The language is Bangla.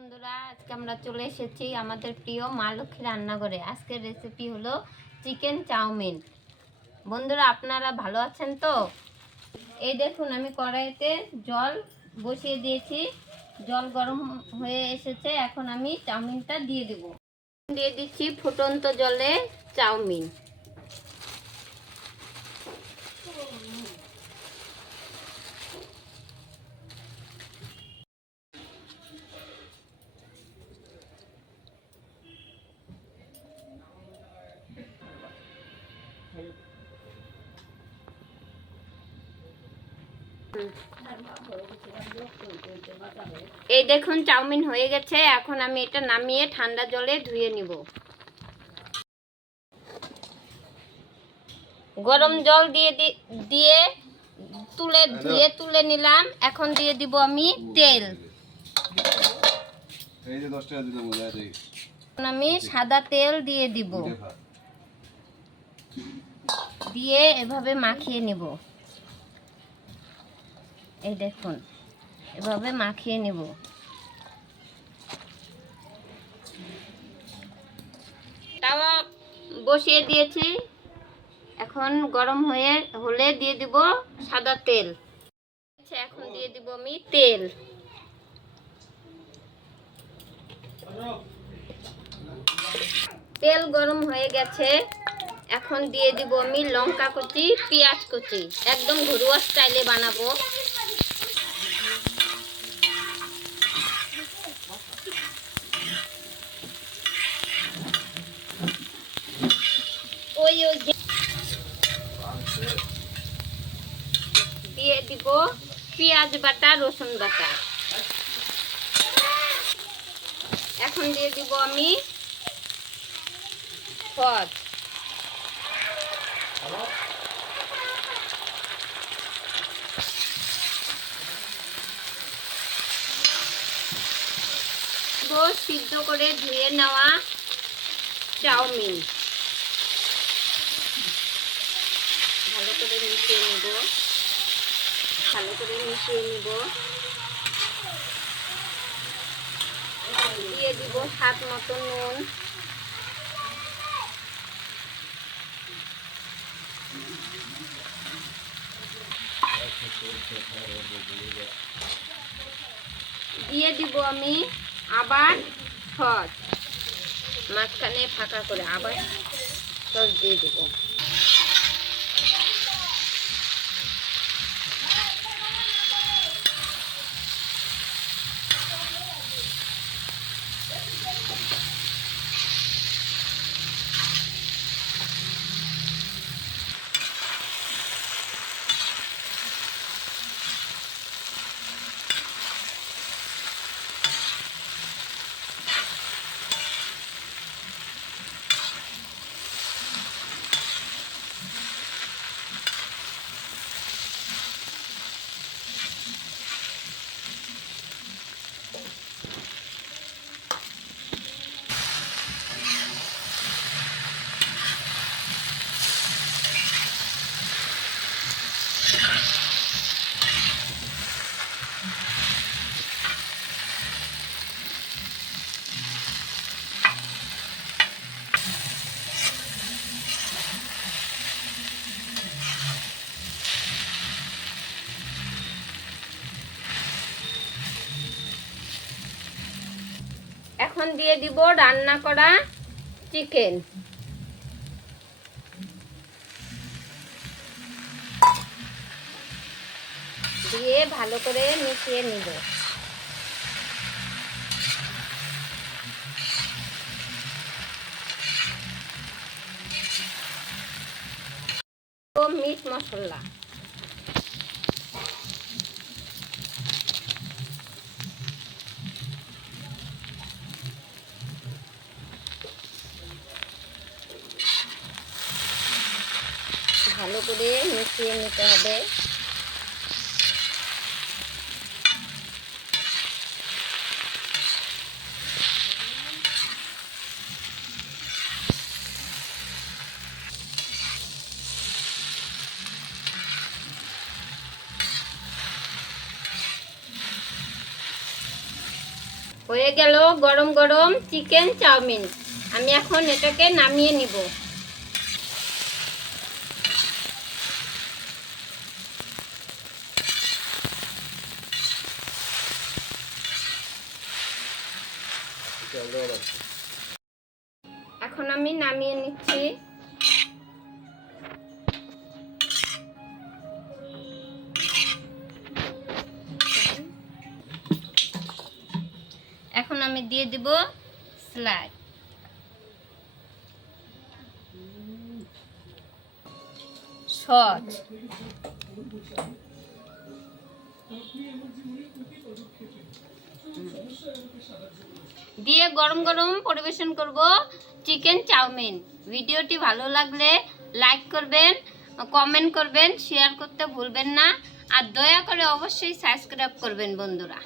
বন্ধুরা, আজকে আমরা চলে এসেছি আমাদের প্রিয় মা লক্ষ্মী রান্নাঘরে। আজকের রেসিপি হলো চিকেন চাউমিন। বন্ধুরা, আপনারা ভালো আছেন তো? এই দেখুন, আমি কড়াইতে জল বসিয়ে দিয়েছি। জল গরম হয়ে এসেছে, এখন আমি চাউমিনটা দিয়ে দেব। দিয়ে দিচ্ছি ফুটন্ত জলে চাউমিন। এই দেখুন, চাউমিন হয়ে গেছে। এখন আমি এটা নামিয়ে ঠান্ডা জলে ধুয়ে নিব। গরম জল দিয়ে তুলে নিলাম। এখন দিয়ে দিব আমি তেল। আমি সাদা তেল দিয়ে দিব, দিয়ে এভাবে মাখিয়ে নিব। এই দেখুন, এভাবে মাখিয়ে নিব। তাওয়া বসিয়ে দিয়েছি, এখন গরম হলে দিয়ে দিব সাদা তেল। এখন দিয়ে দিব আমি তেল। তেল গরম হয়ে গেছে, এখন দিয়ে দিব আমি লঙ্কা কুচি, পেঁয়াজ কুচি। একদম ঘরোয়া স্টাইলে বানাবো। দিয়ে দিব পেঁয়াজ বাটা, রসুন বাটা। এখন দিয়ে দিব আমি সস। সিদ্ধ করে ধুয়ে নেওয়া চাউমিন ভালো করে মিশিয়ে নিব। দিয়ে দিব স্বাদ মতো নুন। দিয়ে দিব আমি আবার সস, মাঝখানে ফাঁকা করে আবার সস দিয়ে দিব। এখন দিয়ে দিব রান্না করা চিকেন। দিয়ে ভালো করে মিশিয়ে নিব। মিট মশলা, ভালো করে মিশিয়ে নিতে হবে। হয়ে গেল গরম গরম চিকেন চাউমিন। আমি এখন এটাকে নামিয়ে নিব। এখন আমি নামিয়ে নিচ্ছি। এখন আমি দিয়ে দিব স্লাইড। সস দিয়ে গরম গরম পরিবেশন করব চিকেন চাউমিন। ভিডিওটি ভালো লাগলে লাইক করবেন, কমেন্ট করবেন, শেয়ার করতে ভুলবেন না, আর দয়া করে অবশ্যই সাবস্ক্রাইব করবেন বন্ধুরা।